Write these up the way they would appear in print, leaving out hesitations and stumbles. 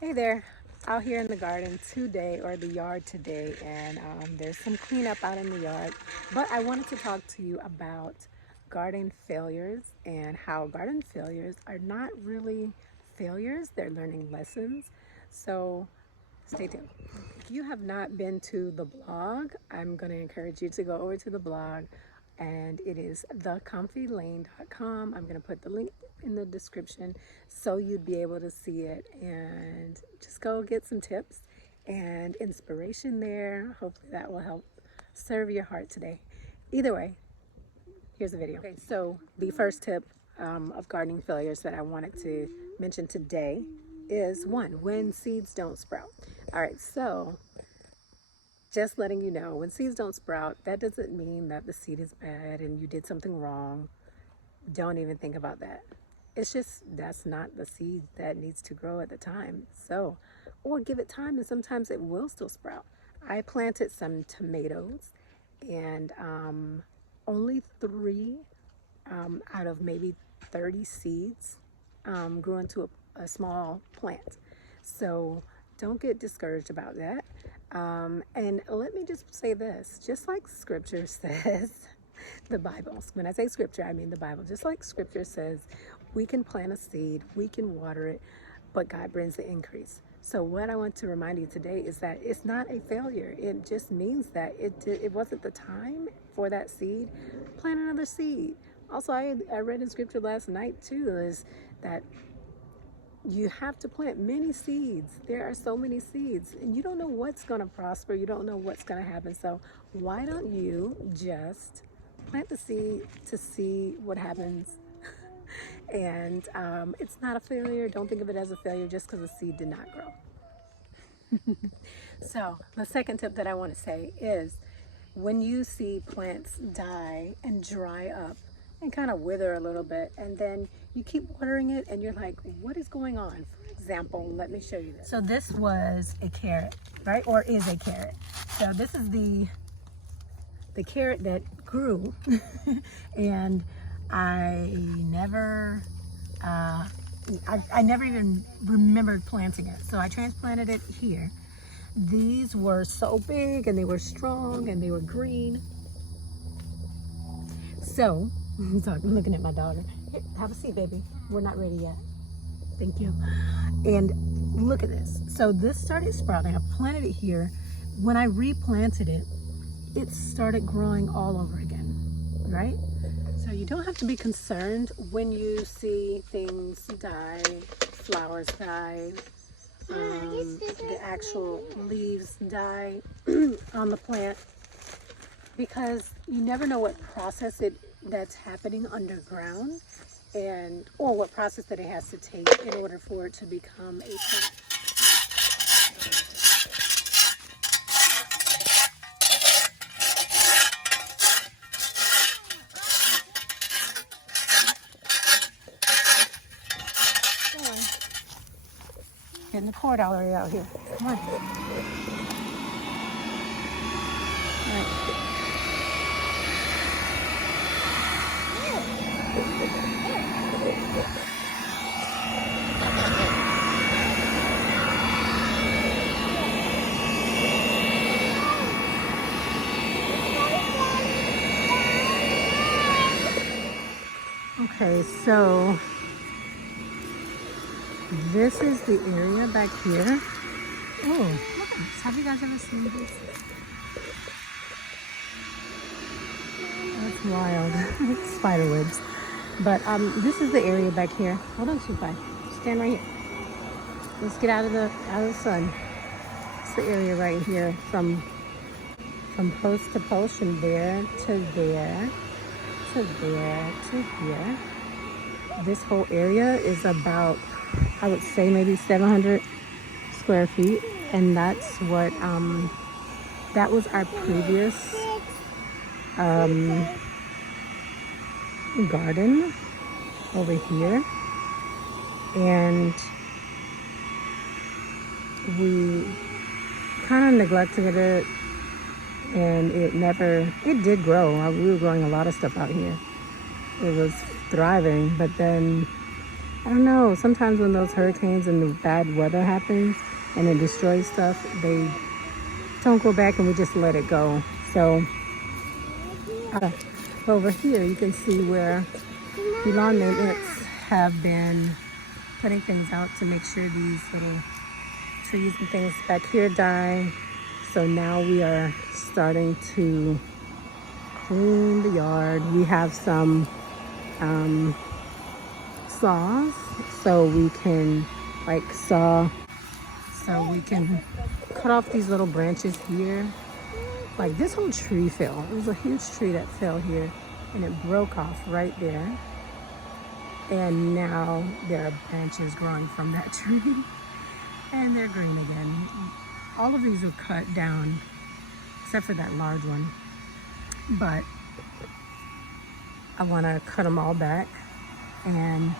Hey there, out here in the garden today, or the yard today, and there's some cleanup out in the yard. But I wanted to talk to you about garden failures and how garden failures are not really failures, they're learning lessons. So stay tuned. If you have not been to the blog, I'm going to encourage you to go over to the blog, and it is thecomfylane.com. I'm going to put the link in the description so you'd be able to see it and just go get some tips and inspiration there. Hopefully that will help serve your heart today. Either way, here's the video. Okay, so the first tip of gardening failures that I wanted to mention today is one, when seeds don't sprout. All right, so just letting you know, when seeds don't sprout, that doesn't mean that the seed is bad and you did something wrong. Don't even think about that. It's just that's not the seed that needs to grow at the time. So, or give it time, and sometimes it will still sprout. I planted some tomatoes, and only three out of maybe 30 seeds grew into a small plant. So don't get discouraged about that. And let me just say this, just like scripture says, the Bible, when I say scripture, I mean the Bible, just like scripture says, we can plant a seed, we can water it, but God brings the increase. So what I want to remind you today is that it's not a failure. It just means that it wasn't the time for that seed. Plant another seed. Also, I read in scripture last night too, is that you have to plant many seeds. There are so many seeds, and you don't know what's going to prosper. You don't know what's going to happen. So why don't you just plant the seed to see what happens? And it's not a failure. Don't think of it as a failure just because the seed did not grow. So the second tip that I want to say is when you see plants die and dry up and kind of wither a little bit, and then you keep watering it and you're like, what is going on? For example, let me show you this. So this was a carrot, right? Or is a carrot. So this is the carrot that grew and I never even remembered planting it. So I transplanted it here. These were so big and they were strong and they were green. So I'm looking at my daughter. Here, have a seat, baby. We're not ready yet. Thank you. And look at this. So this started sprouting. I planted it here. When I replanted it, it started growing all over again, right? So you don't have to be concerned when you see things die, flowers die, the actual leaves die on the plant, because you never know what process that's happening underground, or what process that it has to take in order for it to become a plant. Getting the cord all the way out here. Come on. All right. Okay, so this is the area back here. Oh, look at this. Have you guys ever seen this? That's wild. Spider webs. But this is the area back here. Hold on, Supai. Stand right here. Let's get out of the sun. It's the area right here from post to post, from there to there to there to here. This whole area is about, I would say, maybe 700 square feet, and that's what that was our previous garden over here, and we kind of neglected it, and it did grow. We were growing a lot of stuff out here. It was thriving, but then I don't know, sometimes when those hurricanes and the bad weather happens and it destroys stuff, they don't go back and we just let it go. So over here you can see where the lawn maintenance have been putting things out to make sure these little trees and things back here die. So now we are starting to clean the yard. We have some saws so we can cut off these little branches here. Like this whole tree fell. It was a huge tree that fell here and it broke off right there. And now there are branches growing from that tree and they're green again. All of these were cut down except for that large one. But I want to cut them all back and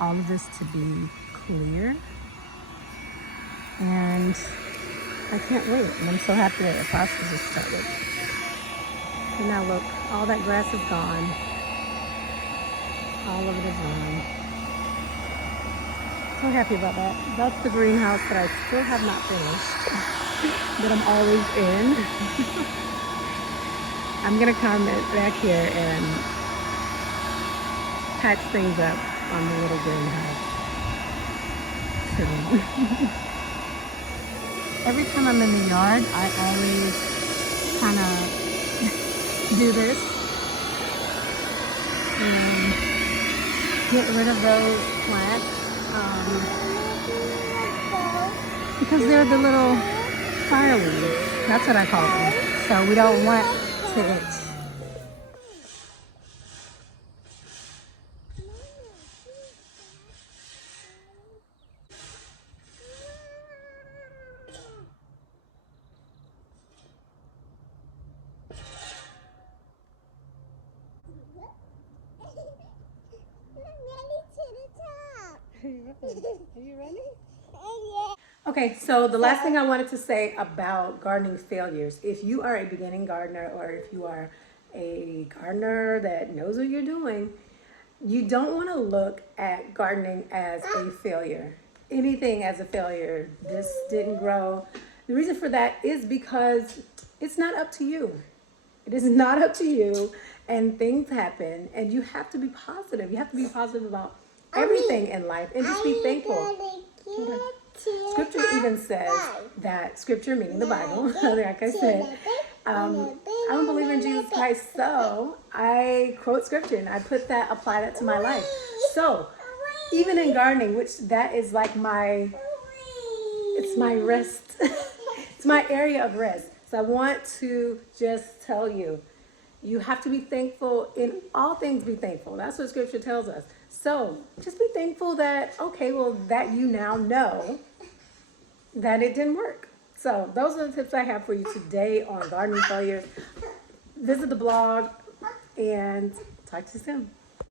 all of this to be clear. And I can't wait. And I'm so happy that the process has started. And now look, all that grass is gone. All of it is gone. So happy about that. That's the greenhouse that I still have not finished, that I'm always in. I'm gonna come back here and patch things up on the little greenhouse. Every time I'm in the yard, I always kind of do this and get rid of those plants because they're the little fire weeds. That's what I call them. So we don't want to itch. Are you ready? Okay, so the last thing I wanted to say about gardening failures, if you are a beginning gardener or if you are a gardener that knows what you're doing, you don't want to look at gardening as a failure. Anything as a failure. This didn't grow. The reason for that is because it's not up to you. It is not up to you, and things happen, and you have to be positive. You have to be positive about everything in life and just be thankful. Scripture even says that, scripture meaning the Bible, like I said, I don't believe in Jesus Christ, so I quote scripture and I apply that to my life. So even in gardening, which that is like it's my rest, it's my area of rest. So I want to just tell you, you have to be thankful. In all things, be thankful. That's what scripture tells us. So just be thankful that, okay, well, that you now know that it didn't work. So those are the tips I have for you today on gardening failures. Visit the blog and talk to you soon.